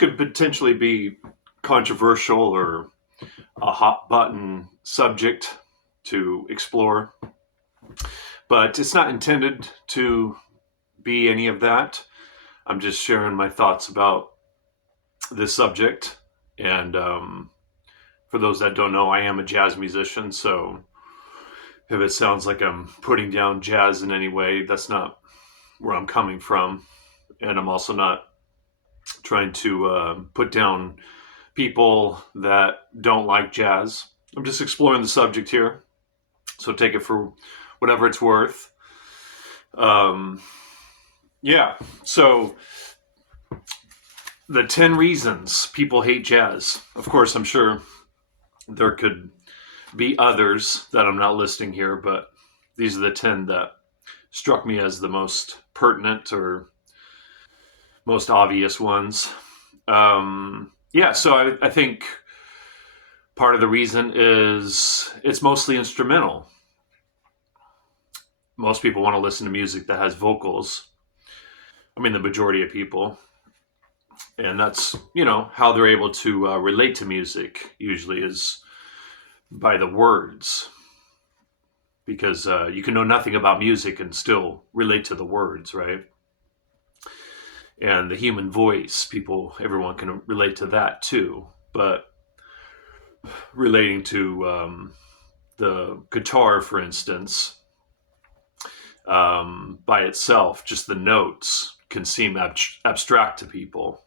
could potentially be controversial or a hot button subject to explore, but it's not intended to be any of that. I'm just sharing my thoughts about this subject. And for those that don't know, I am a jazz musician. So if it sounds like I'm putting down jazz in any way, that's not where I'm coming from. And I'm also not trying to put down people that don't like jazz. I'm just exploring the subject here. So take it for whatever it's worth. Yeah. So the 10 reasons people hate jazz. Of course, I'm sure there could be others that I'm not listing here, but these are the 10 that struck me as the most pertinent or most obvious ones. So I think part of the reason is it's mostly instrumental. Most people want to listen to music that has vocals. I mean, the majority of people. And that's, how they're able to relate to music usually is by the words. Because you can know nothing about music and still relate to the words, right? And the human voice, everyone can relate to that too. But relating to the guitar, for instance, by itself, just the notes can seem abstract to people.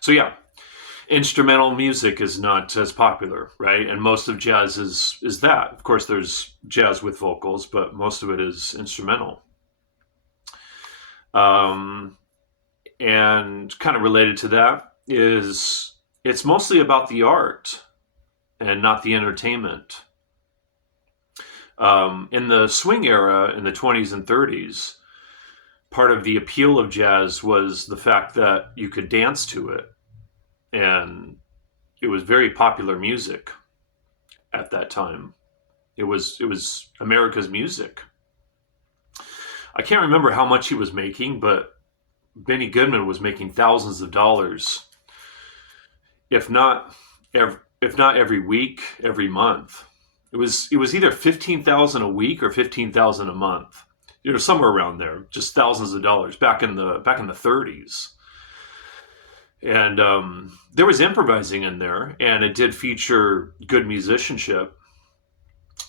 So yeah, instrumental music is not as popular, right? And most of jazz is that. Of course, there's jazz with vocals, but most of it is instrumental. And kind of related to that is it's mostly about the art and not the entertainment. In the swing era in the 20s and 30s, part of the appeal of jazz was the fact that you could dance to it. And it was very popular music at that time. It was America's music. I can't remember how much he was making, but Benny Goodman was making thousands of dollars, if not every week, every month. It was either 15,000 a week or 15,000 a month. Somewhere around there, just thousands of dollars back in the 30s. And there was improvising in there, and it did feature good musicianship,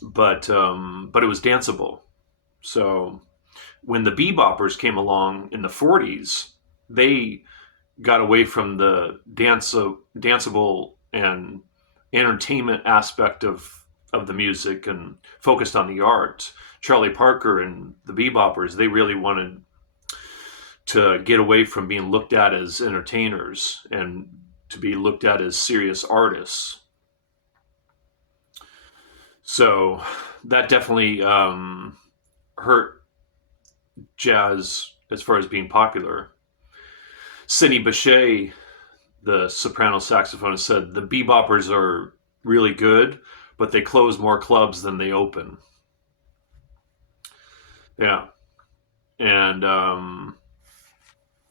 but it was danceable. So when the beboppers came along in the 40s, they got away from the danceable and entertainment aspect of the music and focused on the art. Charlie Parker and the beboppers, they really wanted to get away from being looked at as entertainers and to be looked at as serious artists. So that definitely hurt jazz as far as being popular. Sidney Bechet, the soprano saxophonist, said the beboppers are really good, but they close more clubs than they open. Yeah. And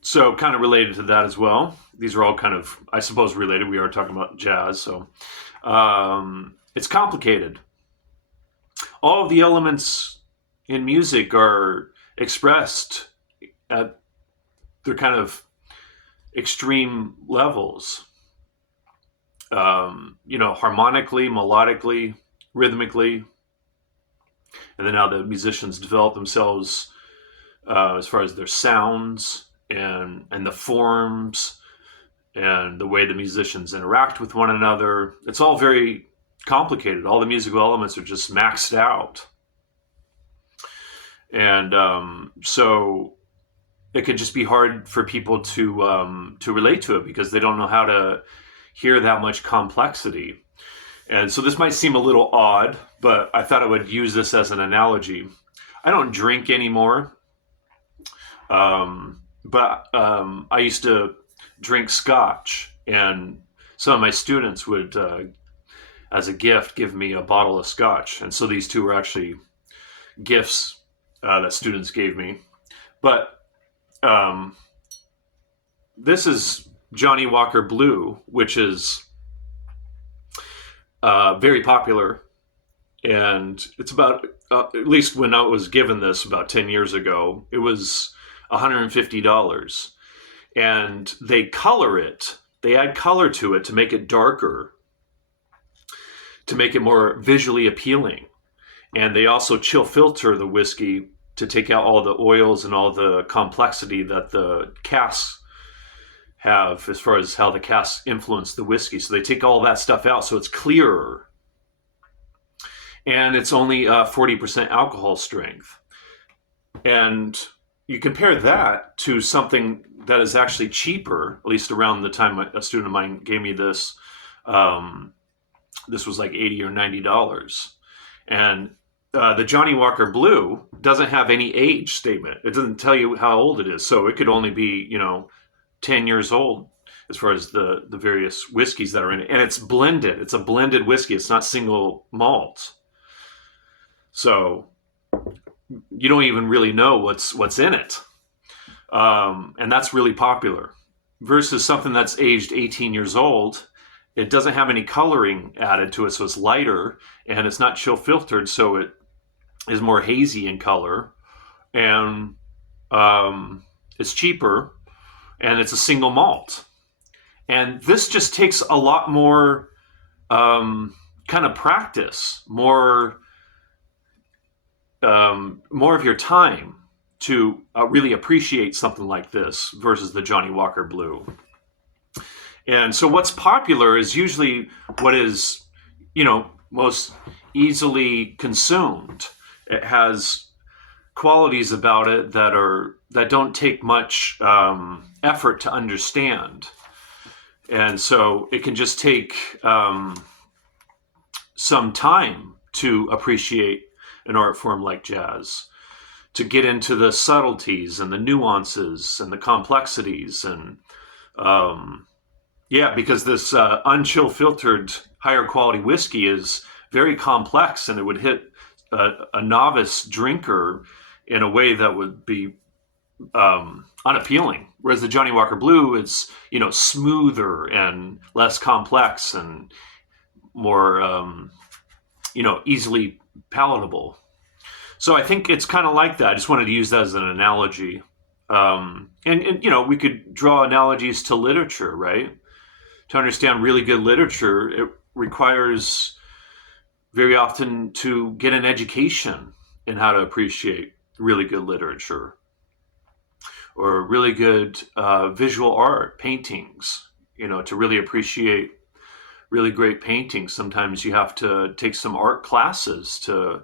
so kind of related to that as well. These are all kind of, I suppose, related. We are talking about jazz. So it's complicated. All of the elements in music are expressed at their kind of extreme levels. Harmonically, melodically, rhythmically. And then how the musicians develop themselves as far as their sounds and the forms and the way the musicians interact with one another. It's all very complicated. All the musical elements are just maxed out. And so it can just be hard for people to relate to it because they don't know how to hear that much complexity. And so this might seem a little odd, but I thought I would use this as an analogy. I don't drink anymore, but I used to drink scotch, and some of my students would, as a gift, give me a bottle of scotch. And so these two were actually gifts that students gave me. But this is Johnny Walker Blue, which is very popular, and it's about at least when I was given this about 10 years ago, it was $150, and they color it. They add color to it to make it darker, to make it more visually appealing. And they also chill filter the whiskey to take out all the oils and all the complexity that the casks have as far as how the casks influence the whiskey. So they take all that stuff out so it's clearer. And it's only 40% alcohol strength. And you compare that to something that is actually cheaper, at least around the time a student of mine gave me this. This was like $80 or $90. And the Johnny Walker Blue doesn't have any age statement. It doesn't tell you how old it is. So it could only be, 10 years old as far as the various whiskeys that are in it. And it's blended. It's a blended whiskey. It's not single malt. So you don't even really know what's in it. And that's really popular. Versus something that's aged 18 years old. It doesn't have any coloring added to it, so it's lighter, and it's not chill filtered, so it is more hazy in color, and it's cheaper, and it's a single malt. And this just takes a lot more kind of practice, more of your time to really appreciate something like this versus the Johnny Walker Blue. And so what's popular is usually what is, most easily consumed. It has qualities about it that don't take much effort to understand. And so it can just take some time to appreciate an art form like jazz, to get into the subtleties and the nuances and the complexities and because this unchill filtered higher quality whiskey is very complex, and it would hit a novice drinker in a way that would be unappealing. Whereas the Johnny Walker Blue is, smoother and less complex and more, easily palatable. So I think it's kind of like that. I just wanted to use that as an analogy. And we could draw analogies to literature, right? To understand really good literature, it requires very often to get an education in how to appreciate really good literature or really good visual art, paintings. To really appreciate really great paintings, sometimes you have to take some art classes to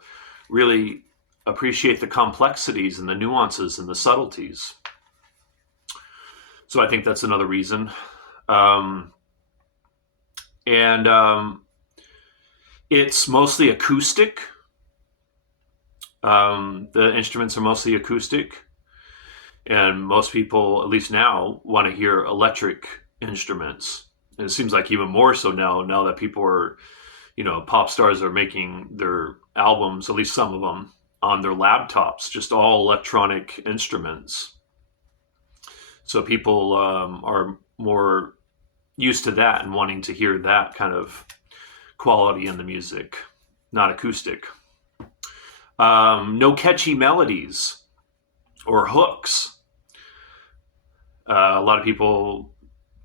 really appreciate the complexities and the nuances and the subtleties. So I think that's another reason. It's mostly acoustic. The instruments are mostly acoustic. And most people, at least now, want to hear electric instruments. And it seems like even more so now that people are, pop stars are making their albums, at least some of them, on their laptops, just all electronic instruments. So people are more used to that and wanting to hear that kind of quality in the music, not acoustic. No catchy melodies or hooks. A lot of people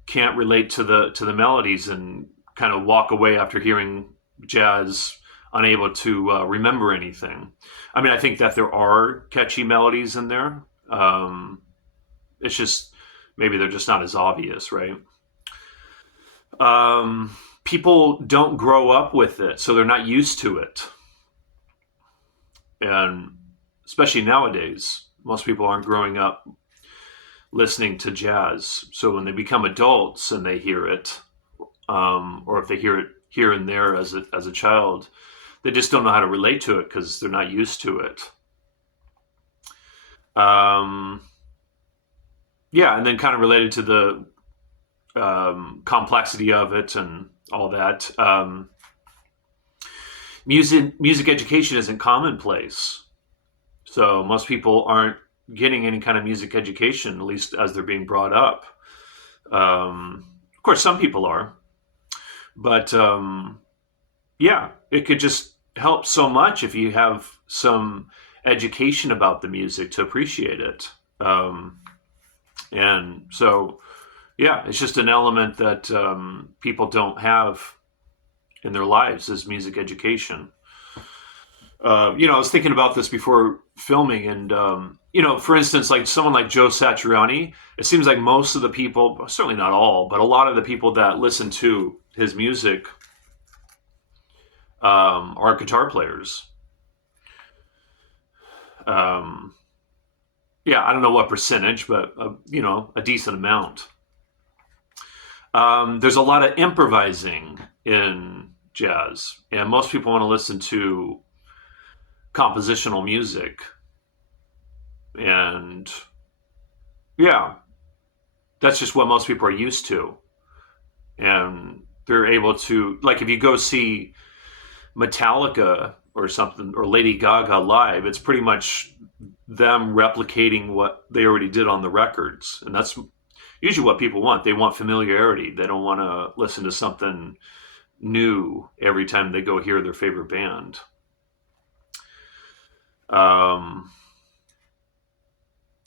can't relate to the melodies and kind of walk away after hearing jazz unable to remember anything. I mean, I think that there are catchy melodies in there. It's just maybe they're just not as obvious, right? People don't grow up with it, so they're not used to it. And especially nowadays, most people aren't growing up listening to jazz. So when they become adults and they hear it, or if they hear it here and there as a child, they just don't know how to relate to it because they're not used to it. And then kind of related to the complexity of it and all that. Music education isn't commonplace. So most people aren't getting any kind of music education, at least as they're being brought up. Of course, some people are, but yeah, it could just help so much if you have some education about the music to appreciate it. Um, and so, yeah, it's just an element that people don't have in their lives is music education. I was thinking about this before filming, and for instance, like someone like Joe Satriani, it seems like most of the people, certainly not all, but a lot of the people that listen to his music are guitar players. Um, yeah, I don't know what percentage, but a decent amount. There's a lot of improvising in jazz, and most people want to listen to compositional music. And yeah, that's just what most people are used to. And they're able to, like, if you go see Metallica or something, or Lady Gaga live, it's pretty much them replicating what they already did on the records. And that's usually what people want. They want familiarity. They don't want to listen to something new every time they go hear their favorite band. Um,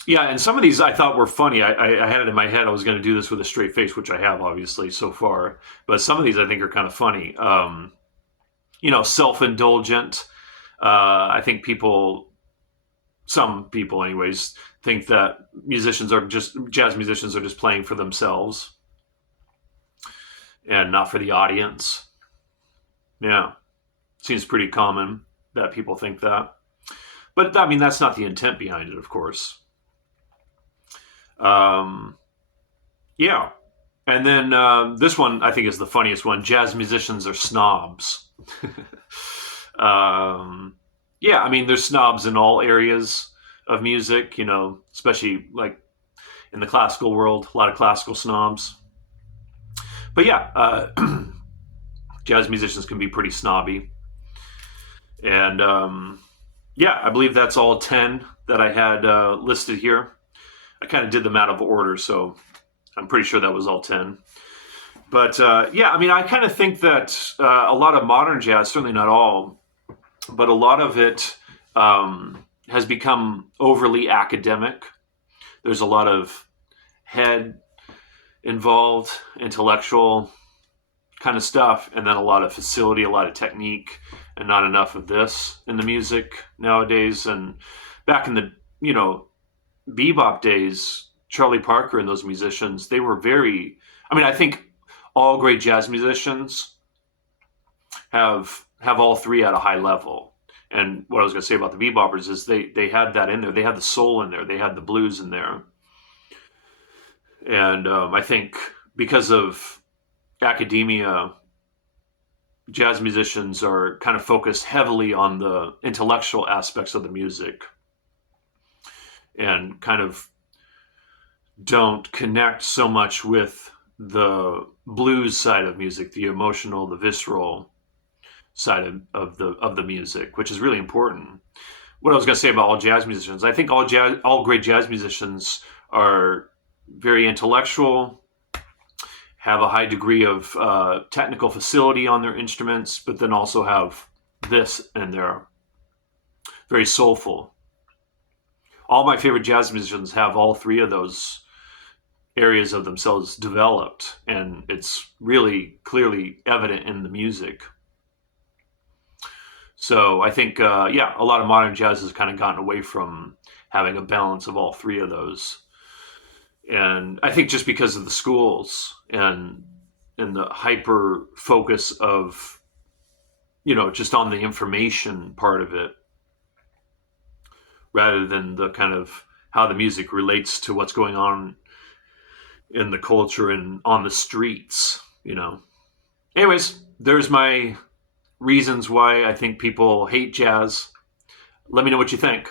yeah, and some of these I thought were funny. I had it in my head I was going to do this with a straight face, which I have obviously so far. But some of these I think are kind of funny. Self-indulgent. I think some people anyways, think that jazz musicians are just playing for themselves and not for the audience. Yeah, seems pretty common that people think that. But I mean, that's not the intent behind it, of course. Um, yeah. And then this one I think is the funniest one. Jazz musicians are snobs. Yeah, I mean, there's snobs in all areas of music, especially like in the classical world, a lot of classical snobs. But yeah, jazz musicians can be pretty snobby. And yeah, I believe that's all 10 that I had listed here. I kind of did them out of order, so I'm pretty sure that was all 10. But yeah, I mean, I kind of think that a lot of modern jazz, certainly not all, but a lot of it has become overly academic. There's a lot of head involved, intellectual kind of stuff, and then a lot of facility, a lot of technique, and not enough of this in the music nowadays. And back in the, bebop days, Charlie Parker and those musicians, they were I think all great jazz musicians have all three at a high level. And what I was going to say about the beboppers is they had that in there. They had the soul in there. They had the blues in there. And I think because of academia, jazz musicians are kind of focused heavily on the intellectual aspects of the music and kind of don't connect so much with the blues side of music, the emotional, the visceral side of the music, which is really important. What I was going to say about all jazz musicians, I think all great jazz musicians are very intellectual, have a high degree of technical facility on their instruments, but then also have this, and they're very soulful. All my favorite jazz musicians have all three of those areas of themselves developed, and it's really clearly evident in the music. So I think, yeah, a lot of modern jazz has kind of gotten away from having a balance of all three of those. And I think just because of the schools and the hyper focus of, just on the information part of it, rather than the kind of how the music relates to what's going on in the culture and on the streets. Anyways, there's my reasons why I think people hate jazz. Let me know what you think.